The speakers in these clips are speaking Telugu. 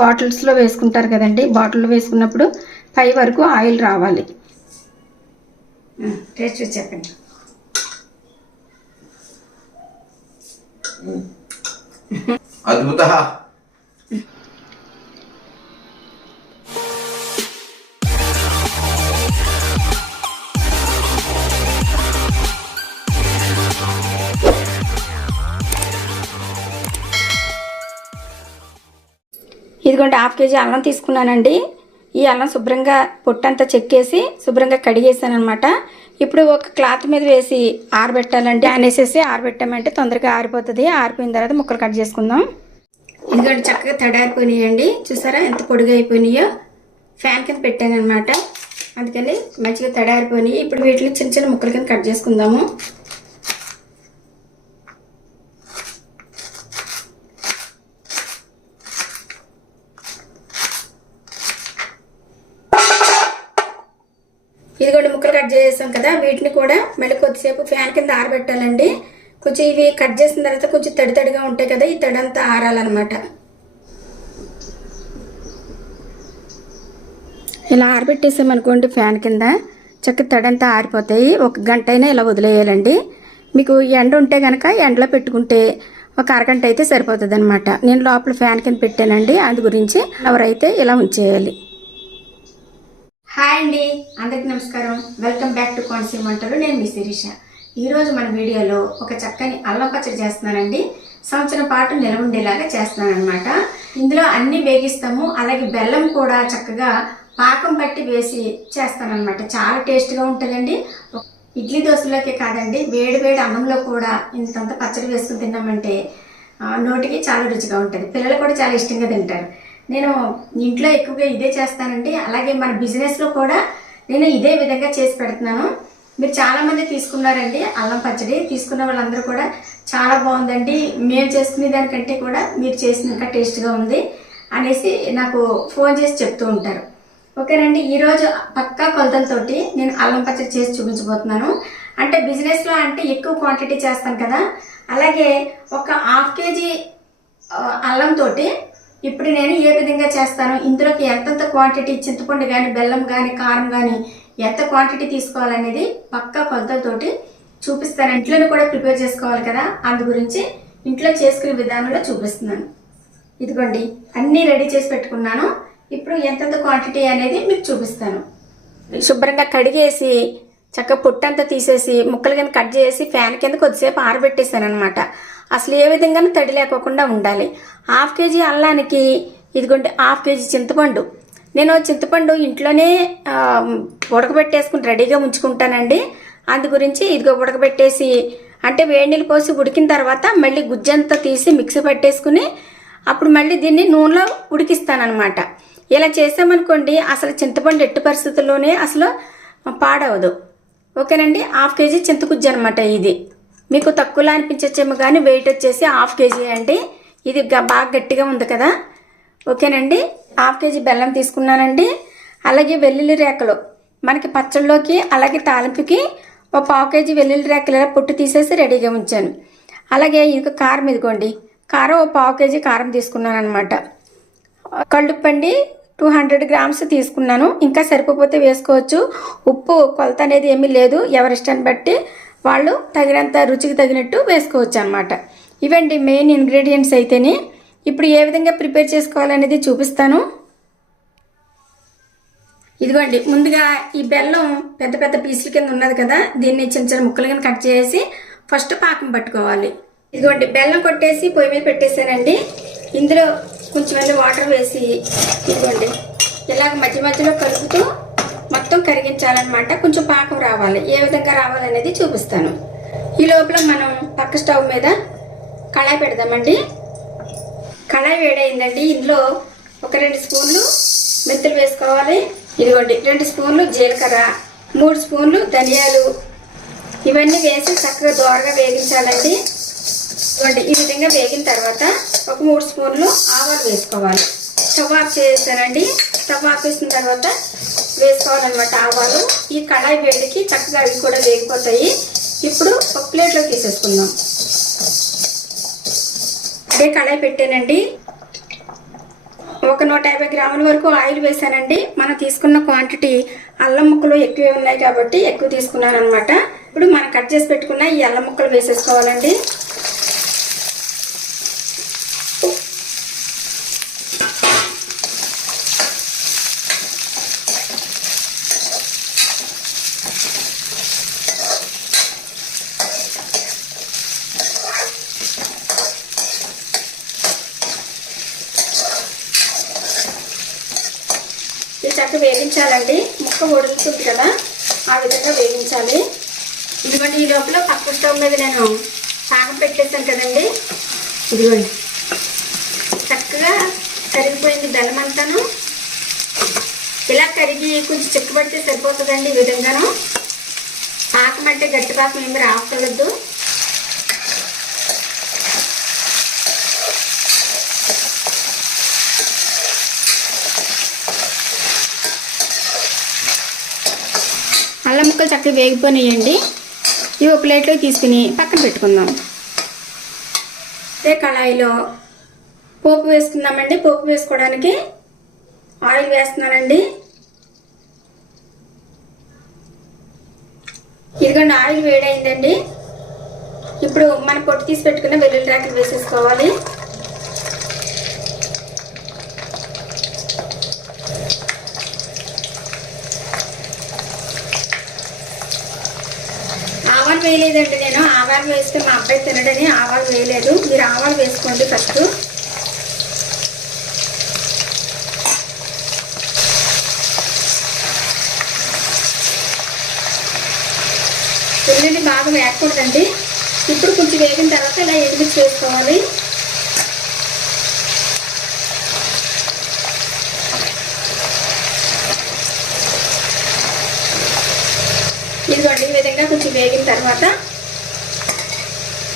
బాటిల్స్లో వేసుకుంటారు కదండి, బాటిల్లో వేసుకున్నప్పుడు పై వరకు ఆయిల్ రావాలి. టేస్ట్ చెప్పండి. అద్భుత. ఇదిగోండి హాఫ్ కేజీ అల్లం తీసుకున్నానండి. ఈ అల్లం శుభ్రంగా పొట్టంతా చెక్కేసి శుభ్రంగా కడిగేసాను అనమాట. ఇప్పుడు ఒక క్లాత్ మీద వేసి ఆరబెట్టాలండి. అనేసేసి ఆరబెట్టామంటే తొందరగా ఆరిపోతుంది. ఆరిపోయిన తర్వాత ముక్కలు కట్ చేసుకుందాం. ఇదిగోండి చక్కగా తడారిపోయినాయండి. చూసారా ఎంత పొడిగా అయిపోయినాయో. ఫ్యాన్ కింద పెట్టాను అనమాట, అందుకని మంచిగా తడారిపోయినాయి. ఇప్పుడు వీటిని చిన్న చిన్న ముక్కల కింద కట్ చేసుకుందాము. ఇదిగోండి ముక్కలు కట్ చేసాం కదా, వీటిని కూడా మళ్ళీ కొద్దిసేపు ఫ్యాన్ కింద ఆరబెట్టాలండి. కొంచెం ఇవి కట్ చేసిన తర్వాత కొంచెం తడి తడిగా ఉంటాయి కదా, ఈ తడి అంతా ఆరాలన్నమాట. ఇలా ఆరబెట్టేసామనుకోండి ఫ్యాన్ కింద చక్కగా తడంతా ఆరిపోతాయి. ఒక గంట అయినా ఇలా వదిలేయాలండి. మీకు ఎండ ఉంటే కనుక ఎండలో పెట్టుకుంటే ఒక అరగంట అయితే సరిపోతుంది అనమాట. నేను లోపల ఫ్యాన్ కింద పెట్టానండి, అందు గురించి ఎవరైతే ఇలా ఉంచేయాలి. హాయ్ అండి, అందరికి నమస్కారం. వెల్కమ్ బ్యాక్ టు కోనసీమ వంటలు. నేను మీ శిరీష. ఈరోజు మన వీడియోలో ఒక చక్కని అల్లం పచ్చడి చేస్తున్నానండి. సంవత్సరం పాటు నిల్వ ఉండేలాగా చేస్తున్నాను అనమాట. ఇందులో అన్ని వేగిస్తాము, అలాగే బెల్లం కూడా చక్కగా పాకం పట్టి వేసి చేస్తానన్నమాట. చాలా టేస్ట్గా ఉంటుందండి. ఇడ్లీ దోశలోకే కాదండి, వేడి వేడి అన్నంలో కూడా ఇంతంత పచ్చడి వేసుకుని తిన్నామంటే నోటికి చాలా రుచిగా ఉంటుంది. పిల్లలు కూడా చాలా ఇష్టంగా తింటారు. నేను ఇంట్లో ఎక్కువగా ఇదే చేస్తానండి. అలాగే మన బిజినెస్లో కూడా నేను ఇదే విధంగా చేసి పెడుతున్నాను. మీరు చాలామంది తీసుకున్నారండి అల్లం పచ్చడి. తీసుకున్న వాళ్ళందరూ కూడా చాలా బాగుందండి, మేము చేసుకునే దానికంటే కూడా మీరు చేసిన ఇంకా టేస్ట్గా ఉంది అనేసి నాకు ఫోన్ చేసి చెప్తూ ఉంటారు. ఓకేనండి, ఈరోజు పక్కా కొలతలతోటి నేను అల్లం పచ్చడి చేసి చూపించబోతున్నాను. అంటే బిజినెస్లో అంటే ఎక్కువ క్వాంటిటీ చేస్తాను కదా, అలాగే ఒక హాఫ్ కేజీ అల్లంతో ఇప్పుడు నేను ఏ విధంగా చేస్తాను, ఇందులోకి ఎంతంత క్వాంటిటీ చింతపండు కానీ బెల్లం కానీ కారం కానీ ఎంత క్వాంటిటీ తీసుకోవాలనేది పక్కా కొలతలతోటి చూపిస్తాను. ఇంట్లోనే కూడా ప్రిపేర్ చేసుకోవాలి కదా, అందు గురించి ఇంట్లో చేసుకునే విధానంలో చూపిస్తున్నాను. ఇదిగోండి అన్నీ రెడీ చేసి పెట్టుకున్నాను. ఇప్పుడు ఎంతంత క్వాంటిటీ అనేది మీకు చూపిస్తాను. శుభ్రంగా కడిగేసి చక్కగా పొట్టంతా తీసేసి ముక్కలు కింద కట్ చేసి ఫ్యాన్ కింద కొద్దిసేపు ఆరబెట్టేసాను అనమాట. అసలు ఏ విధంగానూ తడి లేకోకుండా ఉండాలి. హాఫ్ కేజీ అల్లానికి ఇదిగోండి హాఫ్ కేజీ చింతపండు. నేను చింతపండు ఇంట్లోనే ఉడకబెట్టేసుకుని రెడీగా ఉంచుకుంటానండి. అందు గురించి ఇదిగో ఉడకబెట్టేసి అంటే వేడి నీళ్ళు పోసి ఉడికిన తర్వాత మళ్ళీ గుజ్జంతా తీసి మిక్సీ పట్టేసుకుని అప్పుడు మళ్ళీ దీన్ని నూనెలో ఉడికిస్తానమాట. ఇలా చేసామనుకోండి అసలు చింతపండు ఎట్టి పరిస్థితుల్లోనే అసలు పాడవదు. ఓకేనండి, హాఫ్ కేజీ చింతగుజ్జు అనమాట. ఇది మీకు తక్కువలో అనిపించచ్చేమో కానీ వెయిట్ వచ్చేసి హాఫ్ కేజీ అండి. ఇది బాగా గట్టిగా ఉంది కదా. ఓకేనండి, హాఫ్ కేజీ బెల్లం తీసుకున్నానండి. అలాగే వెల్లుల్లి రేకలు మనకి పచ్చళ్ళలోకి అలాగే తాలింపుకి ఒక పావు కేజీ వెల్లుల్లి రేకలు ఇలా పొట్టు తీసేసి రెడీగా ఉంచాను. అలాగే ఇది కారం, ఇదిగోండి కారం ఒక పావు కేజీ కారం తీసుకున్నాను అనమాట. కళ్ళుప్పండి 200 గ్రామ్స్ తీసుకున్నాను. ఇంకా సరిపోతే వేసుకోవచ్చు. ఉప్పు కొలత అనేది ఏమీ లేదు, ఎవరిష్టాన్ని బట్టి వాళ్ళు తగినంత రుచికి తగినట్టు వేసుకోవచ్చు అనమాట. ఇవండి మెయిన్ ఇంగ్రీడియంట్స్ అయితేనే. ఇప్పుడు ఏ విధంగా ప్రిపేర్ చేసుకోవాలనేది చూపిస్తాను. ఇదిగోండి ముందుగా ఈ బెల్లం పెద్ద పెద్ద పీసుల కింద ఉన్నది కదా, దీన్ని చిన్న చిన్న ముక్కలు కింద కట్ చేసి ఫస్ట్ పాకం పట్టుకోవాలి. ఇదిగోండి బెల్లం కొట్టేసి పొయ్యి మీద పెట్టేసానండి. ఇందులో కొంచెం వాటర్ వేసి ఇదిగోండి ఇలాగ మధ్య మధ్యలో కలుపుతూ మొత్తం కరిగించాలన్నమాట. కొంచెం పాకం రావాలి. ఏ విధంగా రావాలనేది చూపిస్తాను. ఈ లోపల మనం పక్క స్టవ్ మీద కళాయి పెడదామండి. కళాయి వేడైందండి. ఇందులో ఒక 2 స్పూన్లు మెంతులు వేసుకోవాలి. ఇదిగోండి 2 స్పూన్లు జీలకర్ర, 3 స్పూన్లు ధనియాలు, ఇవన్నీ వేసి చక్కగా దోరగా వేగించాలండి. ఇదిగోండి ఈ విధంగా వేగిన తర్వాత ఒక 3 స్పూన్లు ఆవాలు వేసుకోవాలి. స్టవ్ ఆఫ్ చేసానండి. స్టవ్ ఆఫ్ చేసిన తర్వాత వేసుకోవాలన్నమాట ఆవాలు. ఈ కళాయి వేడికి చక్కగా అవి కూడా వేగిపోతాయి. ఇప్పుడు ఒక ప్లేట్లో తీసేసుకుందాం. అదే కళాయి పెట్టానండి. ఒక 150 గ్రాముల వరకు ఆయిల్ వేసానండి. మనం తీసుకున్న క్వాంటిటీ అల్లం ముక్కలు ఎక్కువే ఉన్నాయి కాబట్టి ఎక్కువ తీసుకున్నాను అనమాట. ఇప్పుడు మనం కట్ చేసి పెట్టుకున్న ఈ అల్లం ముక్కలు వేసేసుకోవాలండి. ఇది చక్కగా వేగించాలండి. ముక్క ఉడుకుతుంది కదా, ఆ విధంగా వేగించాలి. ఇదిగోండి, ఈ లోపల పక్క స్టవ్ మీద నేను పాకం పెట్టేసాను కదండి. ఇదిగోండి, చక్కగా కరిగిపోయింది బెల్లం అంతాను. ఇలా కరిగి కొంచెం చిక్కబడితే సరిపోతుందండి. ఈ విధంగాను పాకం అంటే గట్టి పాకం ఏమి రాకూడదు. అల్లం ముక్కలు చక్కగా వేగిపోయినాయండి. ఇవి ఒక ప్లేట్లో తీసుకుని పక్కన పెట్టుకుందాం. అదే కళాయిలో పోపు వేసుకుందామండి. పోపు వేసుకోవడానికి ఆయిల్ వేస్తున్నానండి. ఇదిగోండి, ఆయిల్ వేడైందండి. ఇప్పుడు మనం పొట్టు తీసి పెట్టుకున్న వెల్లుల్లి రేకలు వేసేసుకోవాలి. ఆవాలు వేయలేదండి నేను. ఆవాలు వేస్తే మా అబ్బాయి తినడని ఆవాలు వేయలేదు. మీరు ఆవాలు వేసుకోండి ఫస్ట్. వెల్లుల్లి బాగా వేయకూడదండి. ఇప్పుడు కొంచెం వేగిన తర్వాత ఇలా ఎనిమిది చేసుకోవాలి. ఇదిగోండి, ఈ విధంగా కొంచెం వేగిన తర్వాత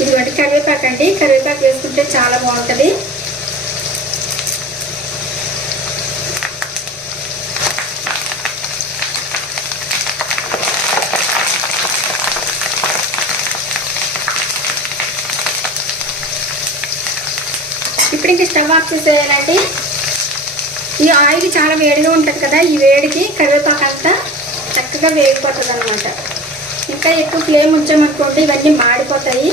ఇదిగోండి కరివేపాకు అండి. కరివేపాకు వేసుకుంటే చాలా బాగుంటుంది. ఇప్పుడు ఇంక స్టవ్ ఆఫ్ చేసేయాలండి. ఈ ఆయిల్ చాలా వేడిగా ఉంటుంది కదా, ఈ వేడికి కరివేపాకు అంతా చక్కగా వేగిపోతుంది అనమాట. ఇంకా ఎక్కువ ఫ్లేమ్ ఉంచామనుకోండి ఇవన్నీ మాడిపోతాయి,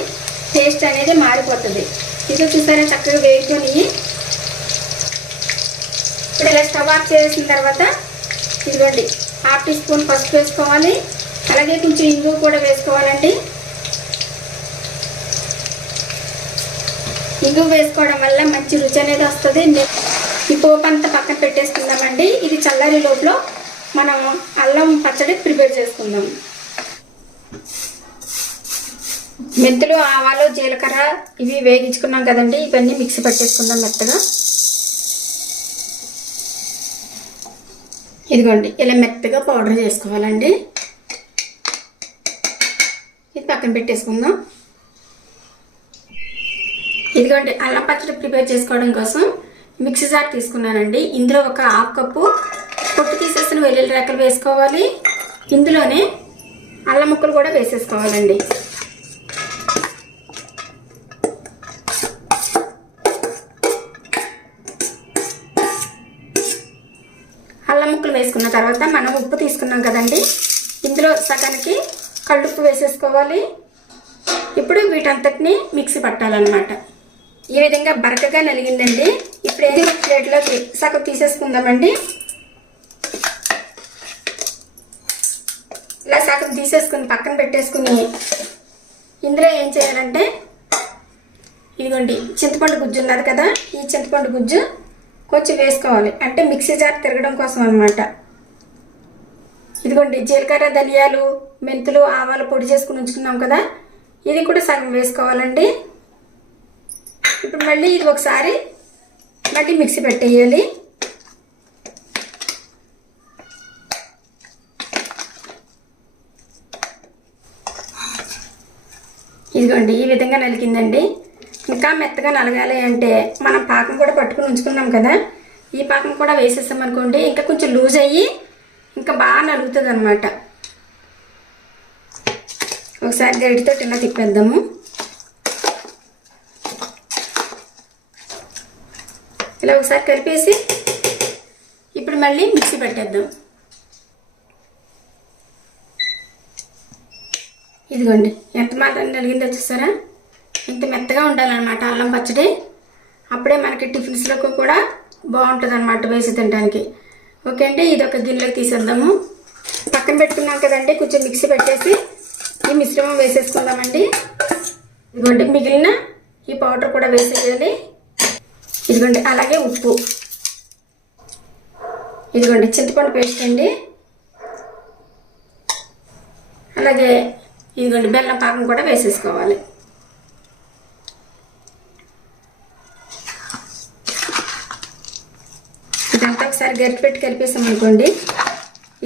టేస్ట్ అనేది మాడిపోతుంది. ఇది చూసారా చక్కగా వేగిపోయి. ఇప్పుడు ఇలా స్టవ్ ఆఫ్ చేసిన తర్వాత ఇదిగోండి 1/2 టీ స్పూన్ పసుపు వేసుకోవాలి. అలాగే కొంచెం ఇంగువ కూడా వేసుకోవాలండి. ఇంగువ వేసుకోవడం వల్ల మంచి రుచి అనేది వస్తుంది. ఈ పోపు అంతా పక్కన పెట్టేసుకుందామండి. ఇది చల్లారి లోపల మనం అల్లం పచ్చడి ప్రిపేర్ చేసుకుందాం. మెంతులు, ఆవాలు, జీలకర్ర ఇవి వేగించుకున్నాం కదండి. ఇవన్నీ మిక్సీ పట్టేసుకుందాం మెత్తగా. ఇదిగోండి, ఇలా మెత్తగా పౌడర్ చేసుకోవాలండి. ఇది పక్కన పెట్టేసుకుందాం. ఇదిగోండి, అల్లం పచ్చడి ప్రిపేర్ చేసుకోవడం కోసం మిక్సీ జార్ తీసుకున్నానండి. ఇందులో ఒక 1/2 కప్పు పొట్టు తీసేసిన వెల్లుల్లి రేకలు వేసుకోవాలి. ఇందులోనే అల్లం ముక్కలు కూడా వేసేసుకోవాలండి. అల్లం ముక్కలు వేసుకున్న తర్వాత మనం ఉప్పు తీసుకున్నాం కదండి, ఇందులో సగానికి కళ్ళుప్పు వేసేసుకోవాలి. ఇప్పుడు వీటంతటిని మిక్సీ పట్టాలన్నమాట. ఈ విధంగా బరకగా నలిగిందండి. ఇప్పుడు ఏది ప్లేట్లోకి సగం తీసేసుకుందామండి. ఇలా సగం తీసేసుకుని పక్కన పెట్టేసుకుని ఇందులో ఏం చేయాలంటే ఇదిగోండి చింతపండు గుజ్జు ఉన్నది కదా, ఈ చింతపండు గుజ్జు కొంచెం వేసుకోవాలి. అంటే మిక్సీ జార్ తిరగడం కోసం అనమాట. ఇదిగోండి జీలకర్ర, ధనియాలు, మెంతులు, ఆవాలు పొడి చేసుకుని ఉంచుకున్నాం కదా, ఇది కూడా సగం వేసుకోవాలండి. ఇప్పుడు మళ్ళీ ఇది ఒకసారి మళ్ళీ మిక్సీ పెట్టేయాలి. ఇదిగోండి ఈ విధంగా నలిగిందండి. ఇంకా మెత్తగా నలగాలి అంటే మనం పాకం కూడా పట్టుకుని ఉంచుకున్నాం కదా, ఈ పాకం కూడా వేసేసామనుకోండి ఇంకా కొంచెం లూజ్ అయ్యి ఇంకా బాగా నలుగుతుంది అనమాట. ఒకసారి గరిటితో ఇలా తిప్పేద్దాము. ఇలా ఒకసారి కలిపేసి మళ్ళీ మిక్సీ పెట్టేద్దాం. ఇదిగోండి ఎంత మాత్రం నలిగిందో చూసారా, ఇంత మెత్తగా ఉండాలన్నమాట అల్లం పచ్చడి. అప్పుడే మనకి టిఫిన్స్లోకి కూడా బాగుంటుంది అన్నమాట వేసి తినడానికి. ఓకే అండి, ఇది ఒక గిన్నెలోకి తీసేద్దాము. పక్కన పెట్టుకున్నాం కదండి, కొంచెం మిక్సీ పెట్టేసి ఈ మిశ్రమం వేసేసుకుందామండి. ఇదిగోండి మిగిలిన ఈ పౌడర్ కూడా వేసేయాలి. ఇదిగోండి అలాగే ఉప్పు, ఇదిగోండి చింతపండు పేస్ట్ అండి, అలాగే ఇదిగోండి బెల్లం పాకం కూడా వేసేసుకోవాలి. ఇదంతా ఒకసారి గరిటె పెట్టి కలిపేసాం అనుకోండి,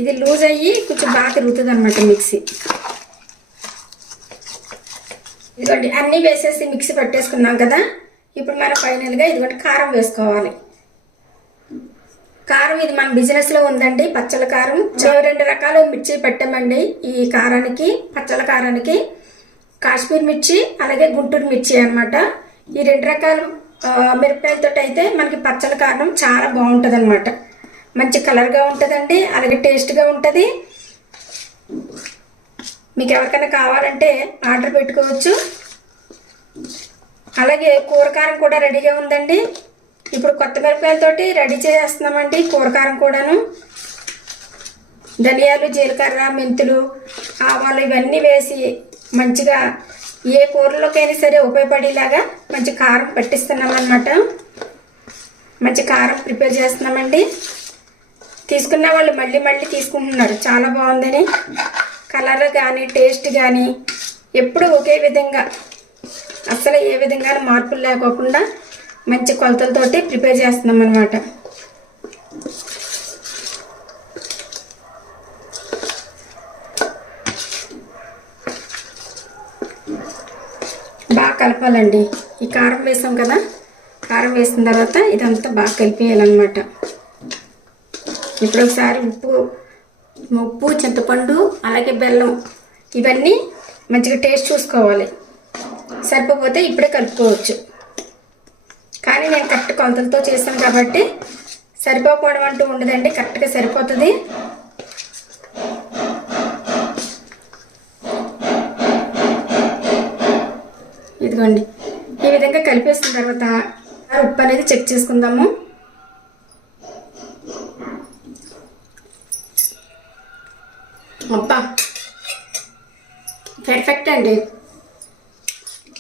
ఇది లూజ్ అయ్యి కొంచెం బాగా తిరుగుతుంది అనమాట మిక్సీ. ఇదిగోండి అన్నీ వేసేసి మిక్సీ పట్టేసుకున్నాం కదా. ఇప్పుడు మనం ఫైనల్గా ఇదిగోండి కారం వేసుకోవాలి. కారం ఇది మన బిజినెస్లో ఉందండి, పచ్చల కారం. 2 రకాల మిర్చి పెట్టామండి ఈ కారానికి, పచ్చల కారానికి. కాశ్మీర్ మిర్చి అలాగే గుంటూరు మిర్చి అనమాట. ఈ 2 రకాల మిరపకాయలతో అయితే మనకి పచ్చల కారం చాలా బాగుంటుంది అనమాట. మంచి కలర్గా ఉంటుందండి, అలాగే టేస్ట్గా ఉంటుంది. మీకు ఎవరికైనా కావాలంటే ఆర్డర్ పెట్టుకోవచ్చు. అలాగే కూరకారం కూడా రెడీగా ఉందండి. ఇప్పుడు కొత్త మిరపకాయలతోటి రెడీ చేస్తున్నామండి కూరకారం కూడాను. ధనియాలు, జీలకర్ర, మెంతులు, ఆవాలు ఇవన్నీ వేసి మంచిగా ఏ కూరలోకైనా సరే ఉపయోగపడేలాగా మంచి కారం పట్టిస్తున్నాం అన్నమాట. మంచి కారం ప్రిపేర్ చేస్తున్నామండి. తీసుకున్న వాళ్ళు మళ్ళీ మళ్ళీ తీసుకుంటున్నారు, చాలా బాగుందని. కలర్ కానీ టేస్ట్ కానీ ఎప్పుడు ఒకే విధంగా, అసలు ఏ విధంగా మార్పులు లేకోకుండా మంచి కొలతలతోటి ప్రిపేర్ చేస్తున్నాం అన్నమాట. బాగా కలపాలండి. ఈ కారం వేసాం కదా, కారం వేసిన తర్వాత ఇదంతా బాగా కలిపేయాలన్నమాట. ఇప్పుడు ఒకసారి ఉప్పు, చింతపండు అలాగే బెల్లం ఇవన్నీ మంచిగా టేస్ట్ చూసుకోవాలి. సరిపోతే ఇప్పుడే కలుపుకోవచ్చు. కానీ నేను కరెక్ట్ కొలతలతో చేస్తాను కాబట్టి సరిపోకపోవడం అంటూ ఉండదండి, కరెక్ట్గా సరిపోతుంది. ఇదిగోండి ఈ విధంగా కలిపేసిన తర్వాత ఉప్పు అనేది చెక్ చేసుకుందాము. అబ్బా పర్ఫెక్ట్ అండి,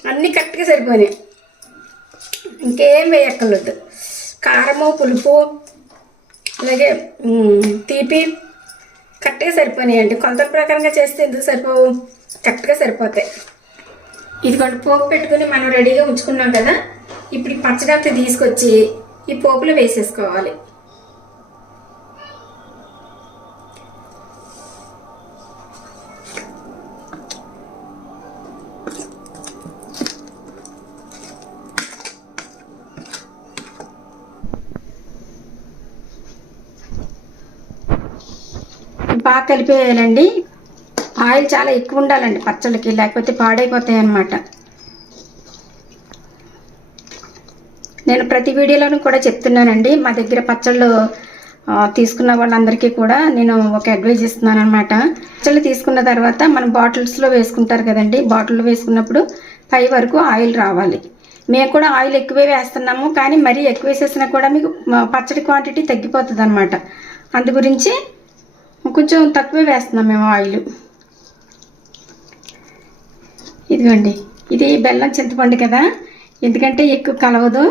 అన్నీ కరెక్ట్గా సరిపోయినాయి, ఇంకేం వేయక్కర్లేదు. కారము, పులుపు అలాగే తీపి కరెక్ట్గా సరిపోయినాయండి. కొలతల ప్రకారంగా చేస్తే ఎందుకు సరిపోవు, కరెక్ట్గా సరిపోతాయి. ఇదిగోండి పోపు పెట్టుకుని మనం రెడీగా ఉంచుకున్నాం కదా. ఇప్పుడు ఈ పచ్చడంతా తీసుకొచ్చి ఈ పోపులో వేసేసుకోవాలి. బాగా కలిపేయాలండి. ఆయిల్ చాలా ఎక్కువ ఉండాలండి పచ్చళ్ళకి, లేకపోతే పాడైపోతాయి అన్నమాట. నేను ప్రతి వీడియోలోనూ కూడా చెప్తున్నానండి, మా దగ్గర పచ్చళ్ళు తీసుకున్న వాళ్ళందరికీ కూడా నేను ఒక అడ్వైజ్ ఇస్తున్నాను అనమాట. పచ్చళ్ళు తీసుకున్న తర్వాత మనం బాటిల్స్లో వేసుకుంటారు కదండి, బాటిల్లో వేసుకున్నప్పుడు పై వరకు ఆయిల్ రావాలి. మేము కూడా ఆయిల్ ఎక్కువే వేస్తున్నాము, కానీ మరీ ఎక్కువ వేసేసినా కూడా మీకు పచ్చడి క్వాంటిటీ తగ్గిపోతుంది అనమాట. అందు గురించి కొంచెం తక్కువే వేస్తున్నాం మేము ఆయిల్. ఇదిగోండి ఇది బెల్లం చింతపండు కదా, ఎందుకంటే ఎక్కువ కలవదు.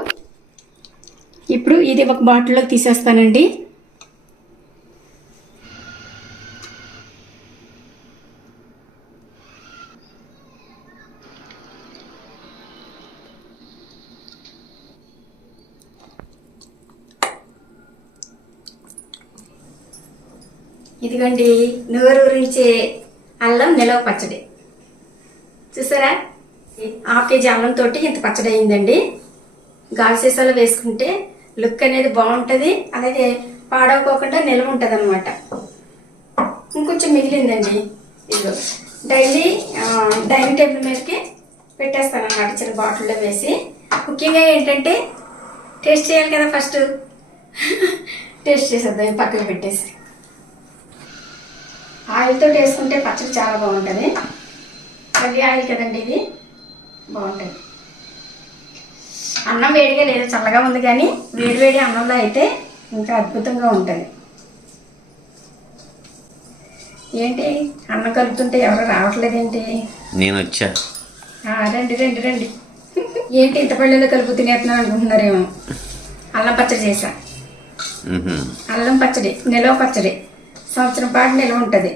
ఇప్పుడు ఇది ఒక బాటిల్లోకి తీసేస్తానండి. ఇదిగోండి నూరూరించే అల్లం నిలవ పచ్చడి చూసారా. 1/2 కేజీ అల్లంతో ఇంత పచ్చడి అయిందండి. గాజు సీసాలో వేసుకుంటే లుక్ అనేది బాగుంటుంది, అలాగే పాడవకోకుండా నిల్వ ఉంటుంది అనమాట. ఇంకొంచెం మిగిలిందండి, ఇదిగో డైలీ డైనింగ్ టేబుల్ మీదకి పెట్టేస్తాను అన్నమాట చిన్న బాటిల్లో వేసి. ముఖ్యంగా ఏంటంటే టేస్ట్ చేయాలి కదా ఫస్ట్. టేస్ట్ చేసేద్దాం ఈ పక్కన పెట్టేసి. ఆయిల్తో వేసుకుంటే పచ్చడి చాలా బాగుంటుంది. పల్లి ఆయిల్ కదండి ఇది, బాగుంటుంది. అన్నం వేడిగా లేదు, చల్లగా ఉంది, కానీ వేడి అన్నంలో అయితే ఇంకా అద్భుతంగా ఉంటుంది. ఏంటి అన్నం కలుపుతుంటే ఎవరు రావట్లేదేంటి? నేను వచ్చా. రండి రండి రండి. ఏంటి ఇంత పళ్ళలో కలుపు తినేస్తున్నాను అనుకుంటున్నారేమో. అల్లం పచ్చడి చేశా. అల్లం పచ్చడి నిలవ పచ్చడి, సంవత్సరం పాటు నిలవ ఉంటుంది.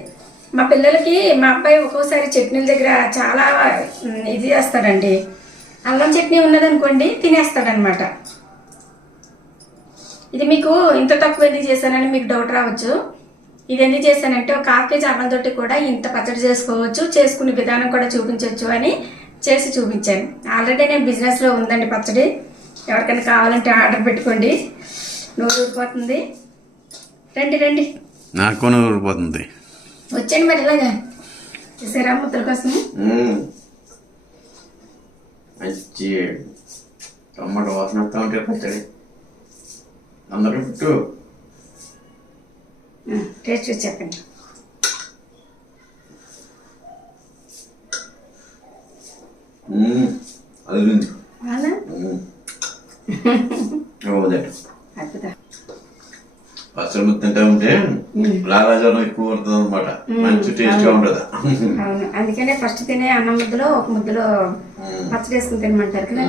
మా పిల్లలకి మా అబ్బాయి ఒక్కోసారి చట్నీల దగ్గర చాలా ఇది చేస్తాడండి. అల్లం చట్నీ ఉన్నదనుకోండి తినేస్తాడనమాట. ఇది మీకు ఇంత తక్కువ ఎందుకు చేశానని మీకు డౌట్ రావచ్చు. ఇది ఎందుకు చేశానంటే ఒక 1/2 కేజీ అన్నంతోటి కూడా ఇంత పచ్చడి చేసుకోవచ్చు, చేసుకునే విధానం కూడా చూపించవచ్చు అని చేసి చూపించాను. ఆల్రెడీ నేను బిజినెస్లో ఉందండి పచ్చడి. ఎవరికైనా కావాలంటే ఆర్డర్ పెట్టుకోండి. నోరు ఊరిపోతుంది. రండి రండి. నాకు ఊరిపోతుంది. వచ్చండి మరి ఇలాగా చూసారా ముద్దల కోసం. మంచి టమాటో వాసన వస్తూ ఉంటే పచ్చడి అందరూ పుట్టు. టేస్ట్ చూసి చెప్పండి. అది అవునా? అద్భుతం. పచ్చడి ముద్ద తింటా ఉంటే లాలాజలం ఎక్కువ పడుతుంది అనమాట. మంచి టేస్ట్ గా ఉంటది. అవును, అందుకనే ఫస్ట్ తినే అన్నం ముద్దలో ఒక ముద్దలో పచ్చడి వేసుకుని తినమంటారు కదా.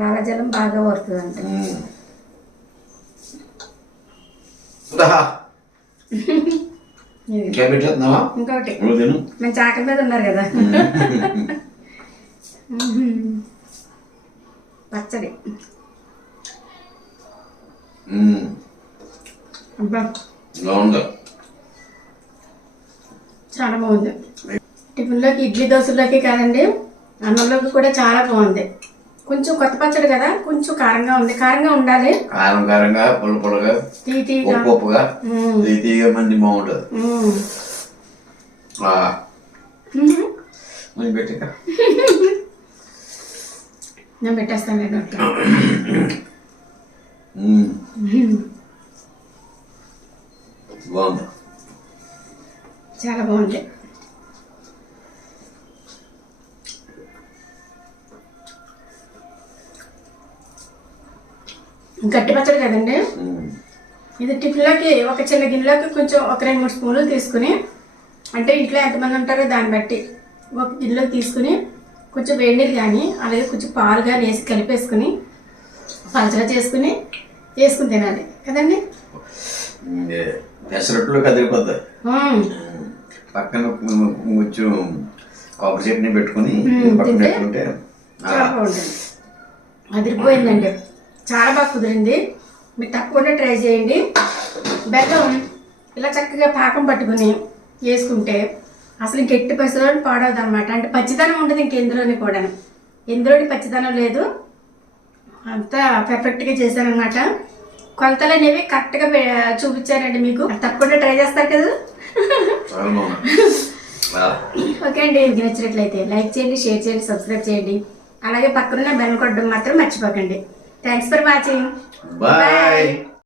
లాలాజలం బాగా పడుతుంది అంట. ఇంకా పెట్టేస్తున్నావా? ఇంకొకటి తిను. మంచి ఆకలి మీద ఉన్నారు కదా. పచ్చడి అబ్బా బాగుందా? చాలా బాగుంది. టిఫిన్లోకి ఇడ్లీ దోశలోకి కాదండి, అన్నంలోకి కూడా చాలా బాగుంది. కొంచెం కొత్త పచ్చడి కదా, కొంచెం కారంగా ఉంది. కారంగా ఉండాలి. కారంగా పుల్లగా తీగా ఉప్పుగా తీగా మంది బాగుంటది. పెట్టక నేను పెట్టేస్తాను. బాగుంది, చాలా బాగుంది. గట్టి పచ్చడి కదండి ఇది. టిఫిన్లోకి ఒక చిన్న గిన్నెలోకి కొంచెం ఒక 2-3 స్పూన్లు తీసుకుని, అంటే ఇంట్లో ఎంతమంది ఉంటారో దాన్ని బట్టి ఒక గిన్నెలోకి తీసుకుని కొంచెం వేడి నీళ్ళు కానీ అలాగే కొంచెం పాలు కానీ వేసి కలిపేసుకుని పలచగా చేసుకుని వేసుకుని తినాలి కదండి. పెసరట్లు కదిలిపోద్ది. పక్కన కొంచెం కొబ్బరి చట్నీ పెట్టుకుని పక్కన పెట్టుకుంటే చాలా బాగుంటుంది. అదిరిపోయిందండి, చాలా బాగా కుదిరింది. మీరు తప్పకుండా ట్రై చేయండి. బెల్లం ఇలా చక్కగా పాకం పట్టుకుని వేసుకుంటే అసలు ఇంకెట్టి పసిలోని పాడవద్దు అనమాట. అంటే పచ్చిదనం ఉండదు ఇంకెందులోని కూడా, ఎందులోని పచ్చిదనం లేదు. అంతా పర్ఫెక్ట్గా చేశానమాట. కొలతలు అనేవి కరెక్ట్గా చూపించానండి మీకు. తప్పకుండా ట్రై చేస్తారు కదా. ఓకే అండి, మీకు నచ్చినట్లయితే లైక్ చేయండి, షేర్ చేయండి, సబ్స్క్రైబ్ చేయండి. అలాగే పక్కన బెల్ కొట్టడం మాత్రం మర్చిపోకండి. Thanks for watching. బాయ్.